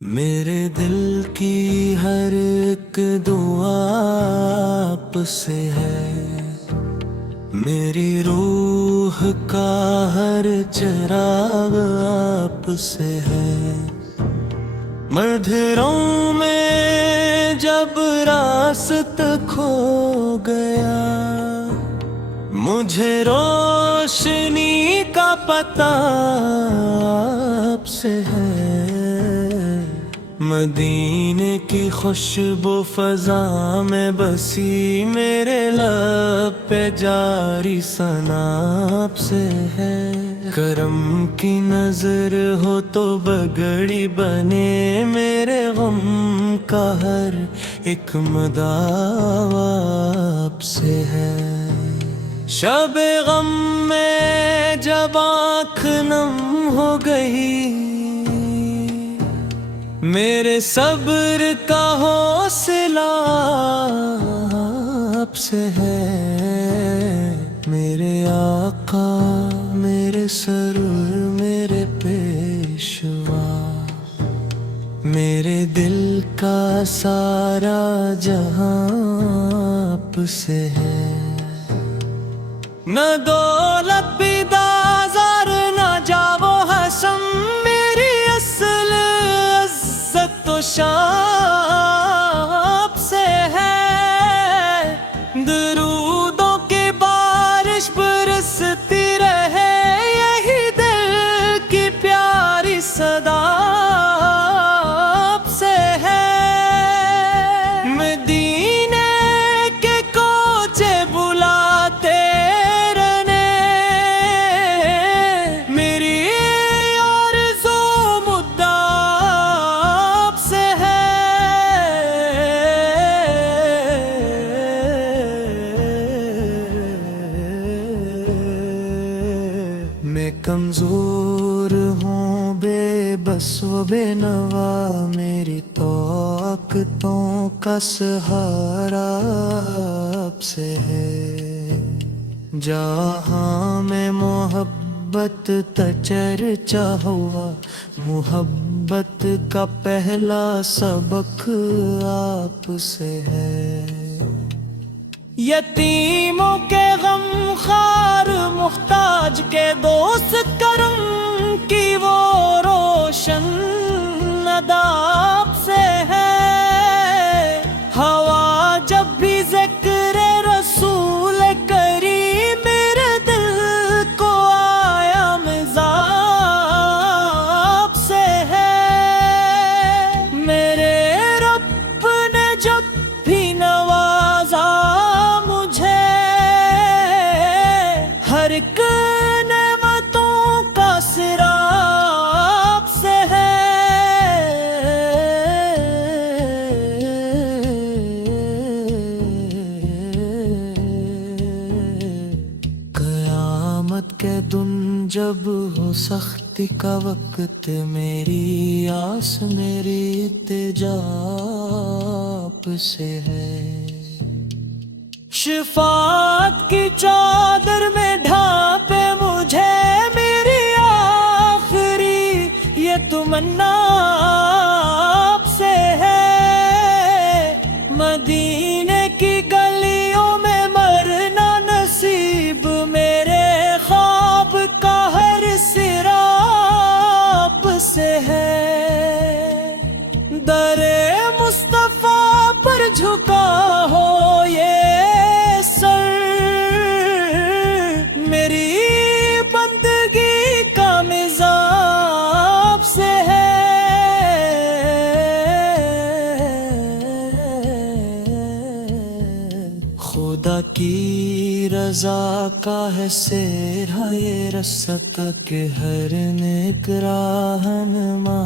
میرے دل کی ہر ایک دعا آپ سے ہے، میری روح کا ہر چراغ آپ سے ہے۔ مدھروں میں جب راستہ کھو گیا، مجھے روشنی کا پتہ آپ سے ہے۔ مدینے کی خوشبو فضا میں بسی، میرے لب پہ جاری ثنا آپ سے ہے۔ کرم کی نظر ہو تو بگڑی بنے، میرے غم کا ہر ایک مداوا آپ سے ہے۔ شب غم میں جب آنکھ نم ہو گئی، میرے صبر کا حوصلہ آپ سے ہے۔ میرے آقا، میرے سرور، میرے پیشوا، میرے دل کا سارا جہاں آپ سے ہے۔ نہ دولت بھی دازار، نہ جاو حسن، میری اصل عزت تو شان آپ سے ہے۔ درودوں کی بارش برستی رہے، یہی دل کی پیاری صدا آپ سے ہے۔ مدینے کے کوچے بلاتے میں کمزور ہوں، بے بس و بے نوا، میری طاقتوں کا سہارا آپ سے ہے۔ جہاں میں محبت تچرچا ہوا، محبت کا پہلا سبق آپ سے ہے۔ یتیموں کے غم خار، محتاج کے دوست، کرم کی وہ روشن ادا آپ سے ہے۔ ہوا جب بھی ذکر رسول کریم، میرے دل کو آیا مزاج آپ سے ہے۔ میرے رب نے جب بھی نوازا ہر ایک نعمتوں کا سرا آپ سے ہے۔ قیامت کے دن جب ہو سختی کا وقت، میری آس، میری التجا آپ سے ہے۔ شفاعت کی چادر میں ڈھانپے مجھے، میری آخری یہ تمنا آپ سے ہے۔ مدینے کی گلیوں میں مرنا نصیب، میرے خواب کا ہر سرا آپ سے ہے۔ در مصطفیٰ پر جھکا ہو یہ خدا کی رضا کا ہے سہرا یہ رستا، کہ ہر نیک راہنما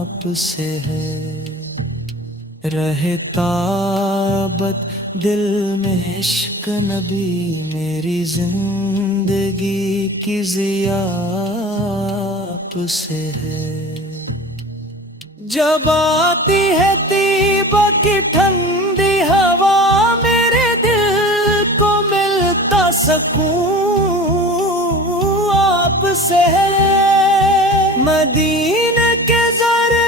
آپ سے ہے۔ رہے تابت دل میں عشق نبی، میری زندگی کی ضیا آپ سے ہے۔ جب آتی ہے طیبہ کی ٹھنڈی ہوا، میرے دل کو ملتا سکون آپ سے ہے۔ مدینے کے ذرے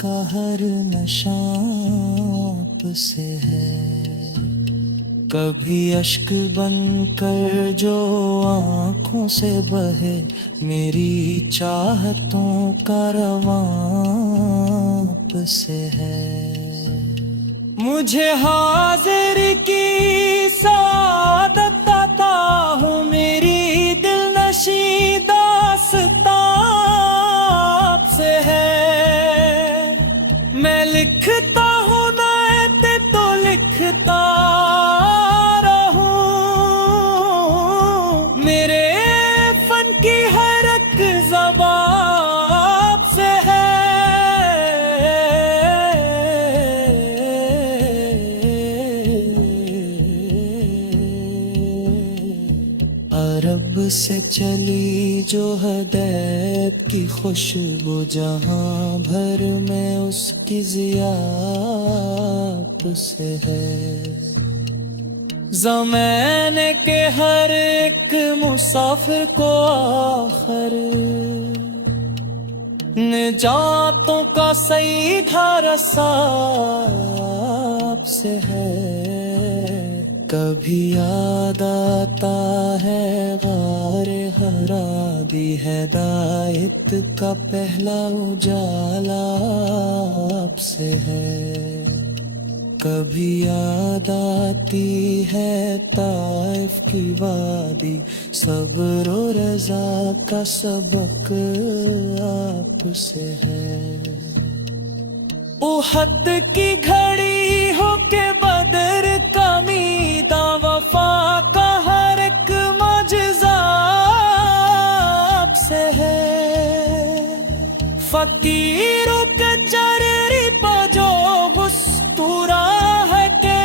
کا ہر نشاپ سے ہے، کبھی اشک بن کر جو آنکھوں سے بہے، میری چاہتوں کا روان سے ہے۔ مجھے حاضر کی سعادت عطا ہو، میری دل نشیں داستان سے ہے۔ میں لکھتا ہوں نعت تو لکھتا رہوں، میرے فن کی ہر ایک زبان سے ہے۔ عرب سے چلی جو حدیب کی خوشبو، جہاں بھر میں اس کی ضیاء سے ہے۔ زمانے کے ہر ایک مسافر کو آخر نجاتوں کا سیدھا رساب سے ہے۔ کبھی یاد آتا ہے غار حرا بھی، ہدایت کا پہلا اجالا آپ سے ہے۔ کبھی یاد آتی ہے طائف کی وادی، صبر و رضا کا سبق آپ سے ہے۔ احد کی گھڑی ہو کے بدر کا میداں، وفا کا ہر ایک معجزہ آپ سے ہے۔ فقیروں کے چہرے پہ جو مستورا ہے کہ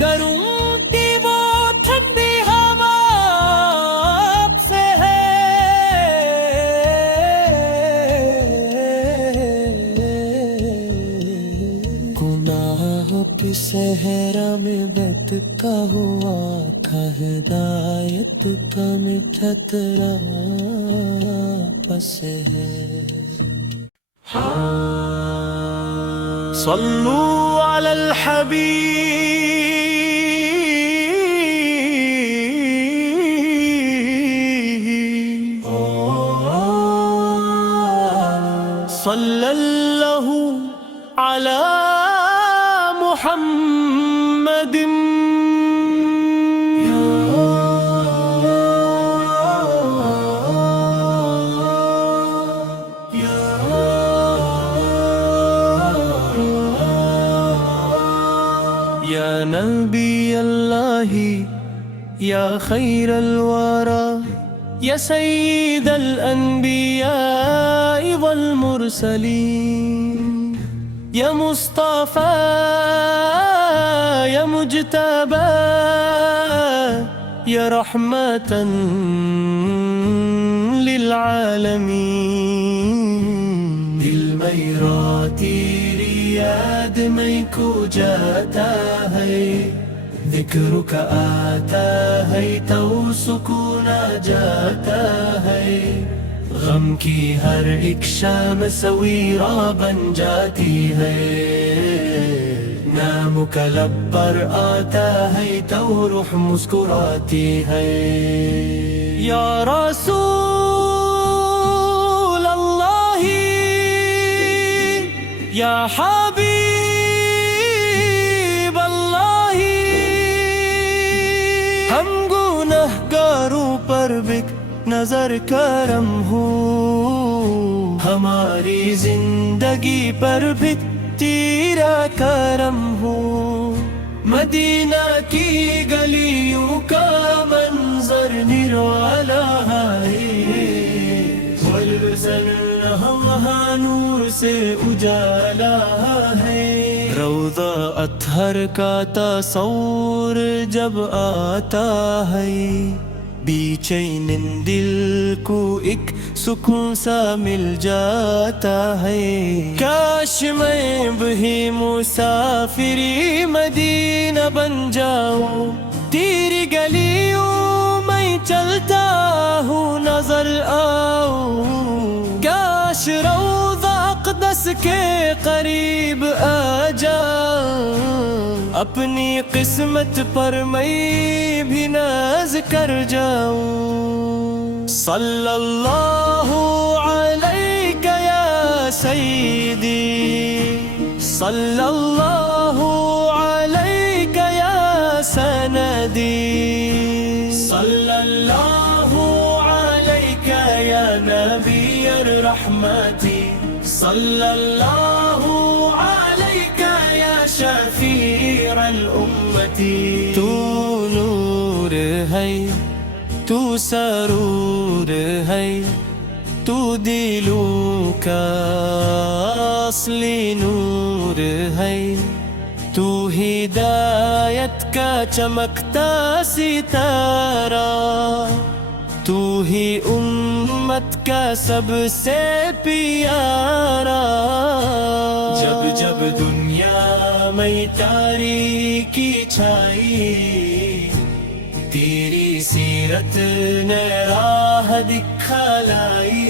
گرمتی وہ ٹھنڈی ہوا آپ سے ہے۔ گناہوں کی صحرا میں بیت کا ہوا تھا، ہدایت کا مٹھترا پس ہے۔ صلو علی الحبیب، صلی اللہ علی محمد۔ یا نبی اللہ یا خیر الورى یا سید الانبیاء والمرسلین، یا مصطفی یا مجتبی یا رحمتا للعالمین۔ دل میرا تیری یاد میں کو جاتا ہے، ذکر کا آتا ہے تو سکون آ جاتا ہے، غم کی ہر ایک شام سویرا بن جاتی ہے، نام کا لب پر آتا ہے تو روح مسکراتی ہے۔ یا رسول اللہ یا حبیب اللہ، ہم گنہگاروں پر بک نظر کرم ہو، ہماری زندگی پر بھی تیرا کرم ہو۔ مدینہ کی گلیوں کا منظر نرالا ہے، والحسن وہاں نور سے اجالا ہے۔ روضہ اطہر کا تصور جب آتا ہے، بے چین دل کو ایک سکون سا مل جاتا ہے۔ کاش میں بھی مسافری مدینہ بن جاؤں، تیری گلیوں میں چلتا ہوں نظر آؤں، کاش روضہ پاس کے قریب آ جا، اپنی قسمت پر میں بھی ناز کر جاؤں۔ صلی اللہ علیک یا سیدی، صلی اللہ علیک یا سندی، صلی اللہ علیک یا نبی الرحمت، صلی اللہ علیک یا شفیع الامت۔ تو نور ہے، تو سرور ہے، تو دلوں کا اصلی نور ہے، تو ہدایت کا چمکتا ستارہ، تو ہی امت کا سب سے پیارا۔ جب جب دنیا میں تاریکی چھائی، تیری سیرت نے راہ دکھلائی۔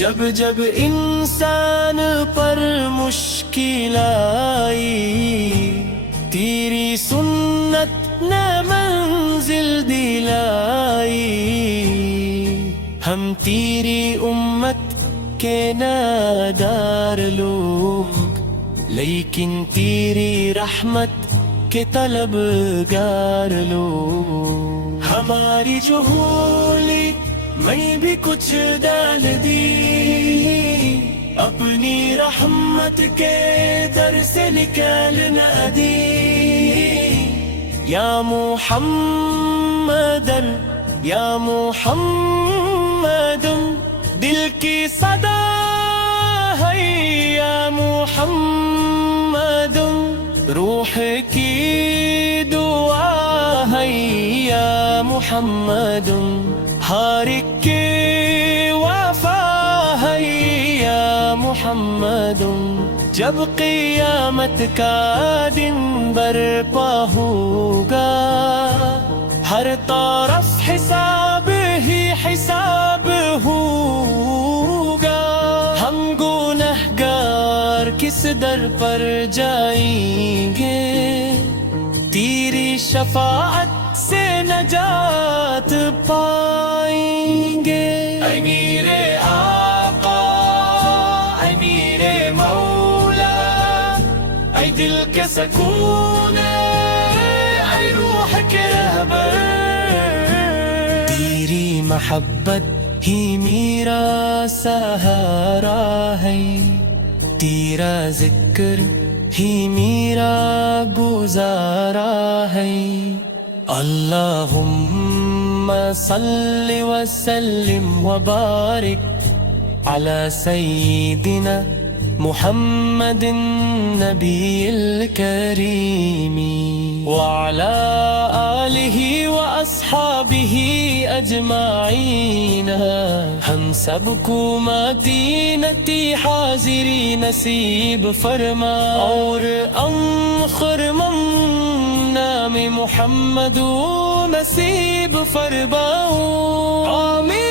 جب جب انسان پر مشکل آئی، تیری سنت نے منزل دلائی۔ ہم تیری امت کے نادار لوگ، لیکن تیری رحمت کے طلبگار لوگ۔ ہماری جو ہولی میں بھی کچھ ڈال دی، اپنی رحمت کے در سے نکال نہ دی۔ یا محمد، یا محمد، دل کی صدا ہے یا محمد، روح کی دعا ہے یا محمد، ہر ایک کی وفا ہے یا محمد۔ جب قیامت کا دن برپا ہوگا، ہر طرف حساب ہی حساب ہوگا۔ ہم گنہگار کس در پر جائیں گے، تیری شفاعت سے نجات پائیں گے۔ اے میرے آقا، اے میرے مولا، اے دل کے سکون، اے روح کے رہبر، تیری محبت ہی میرا سہارا ہے، تیرا ذکر ہی میرا گزارا ہے۔ اللہم صلی وسلم وبارک علی سیدنا محمد النبی الکریم، وعلی آلہ واصحابہ اجمعین۔ ہم سب کو مدینتی حاضری نصیب فرما، اور آخر نام محمد نصیب فرماؤ۔ آمین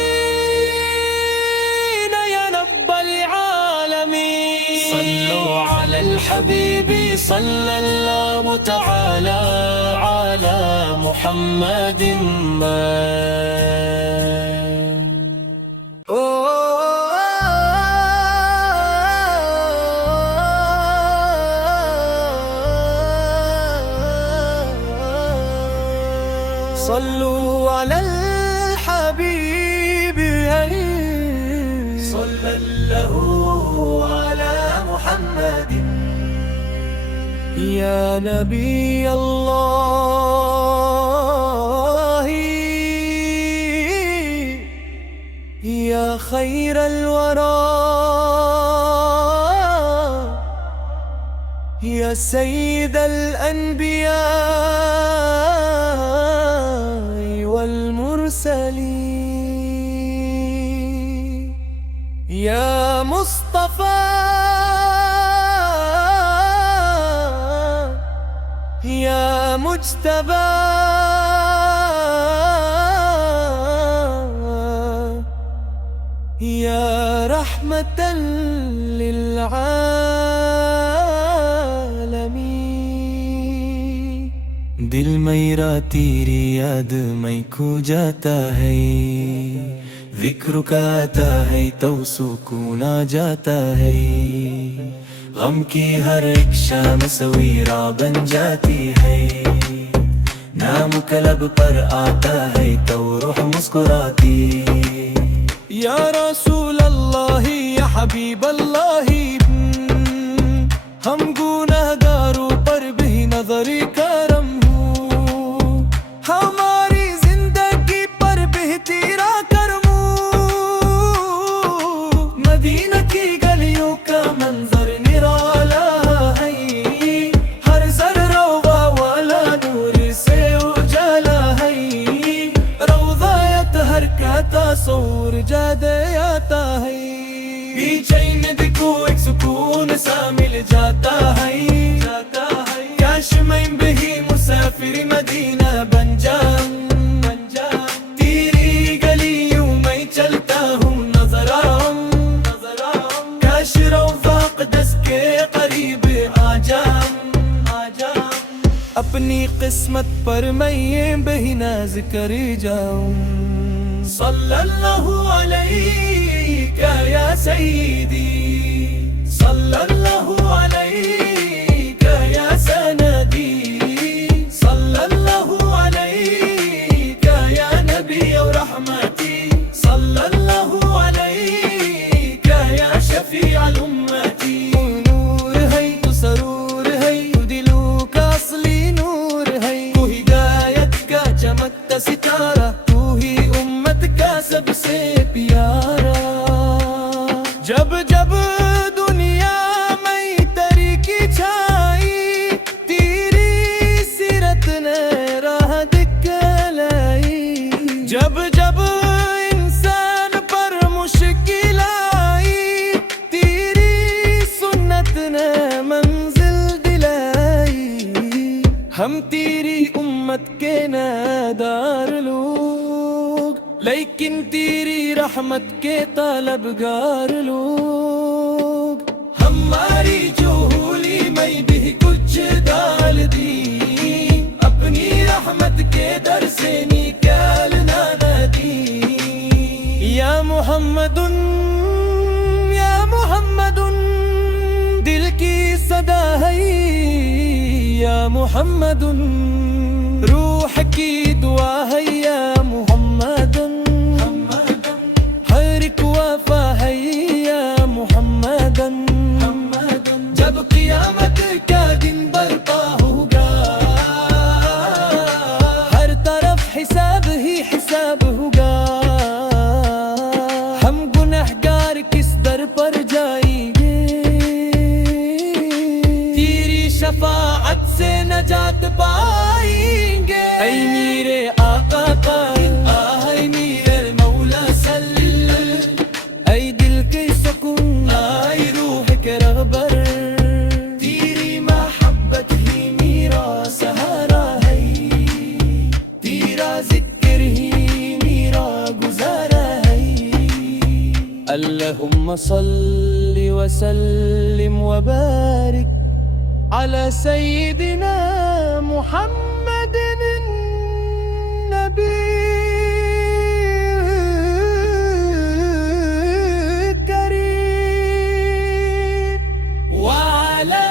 یا رب العالمین۔ صلوا علی الحبیب صلی اللہ تعالی علی محمد۔ صلوا علی الحبیب صلی اللہ علی محمد۔ یا نبی اللہ، یا خیر الورى، یا سید الانبیاء والمرسلین، یا مصطفى، یا مجتبى، یا رحمت للعالمین. دل میرا تیری یاد میں کھو جاتا ہے، ذکر کا آتا ہے تو سکون آ جاتا ہے. غم کی ہر ایک شام سویرا بن جاتی ہے، نام کلب پر آتا ہے تو روح مسکراتی. یا رسول اللہ یا حبیب اللہ، ہم گنہگاروں پر بھی نظر کرم ہو، ہماری زندگی پر بھی تیرا کرم ہو. مدینہ کی گلیوں کا منظر نرالا ہے، ہر ذرہ والا نور سے اجالا ہے. روضہ اطہر کا تصور جاد آتا ہے، بے چین دیکھو ایک سکون سا مل جاتا ہے. کاش میں بھی مسافر مدینہ بن جاؤں، تیری گلیوں میں چلتا ہوں نظر آؤں. کاش روضہ اقدس کے قریب آ جاؤں. اپنی قسمت پر میں بہی ناز کر جاؤں. صلی اللہ علیہ یا سیدی، صلی اللہ علیہ یا سندی، صلی اللہ علیہ یا نبی و رحمتی، صلی اللہ علیہ یا شفیع الامتی. نور ہے تو سرور ہے، تو دلوں کا اصلی نور ہے، تو ہدایت کا چمکتا ستارہ، تو ہی امت کا سب سے پیارا. جب جب دنیا میں تاریکی چھائی، تیری سیرت نے راہ دکھلائی. جب جب انسان پر مشکل آئی، تیری سنت نے منزل دلائی. ہم تیری امت کے نادار لوگ، لیکن تیری رحمت کے طلبگار لوگ. ہماری جھولی میں بھی کچھ ڈال دی، اپنی رحمت کے در سے نکالنا نہ دی. یا محمد یا محمد، دل کی صدا ہے یا محمد، روح کی دعا ہے یا محمد، ہر ایک وفا ہے یا محمد. جب قیامت کا دن برپا ہوگا، ہر طرف حساب ہی حساب ہوگا. ہم گنہگار کس در پر جائیں گے، تیری شفاعت سے نجات پائیں گے. اے میرے آقا پر، اے میرے مولا صلی، اے دل کے سکون، اے روح کے رہبر، تیری محبت ہی میرا سہارا ہے، تیرا ذکر ہی میرا گزارا ہے. اللہم صلی وسلم وبارک على سيدنا محمد النبي الكريم، وعلى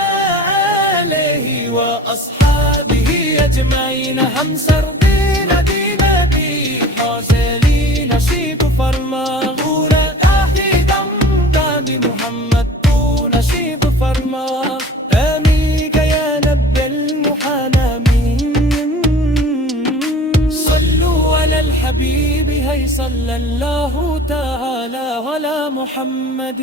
آله وأصحابه أجمعين. ہم سردین دین بھی حوصلین نشیب فرما، غورہ داہی دم داد محمد تو نشیب فرما. حبیبی ہے صلی اللہ تعالی علی محمد.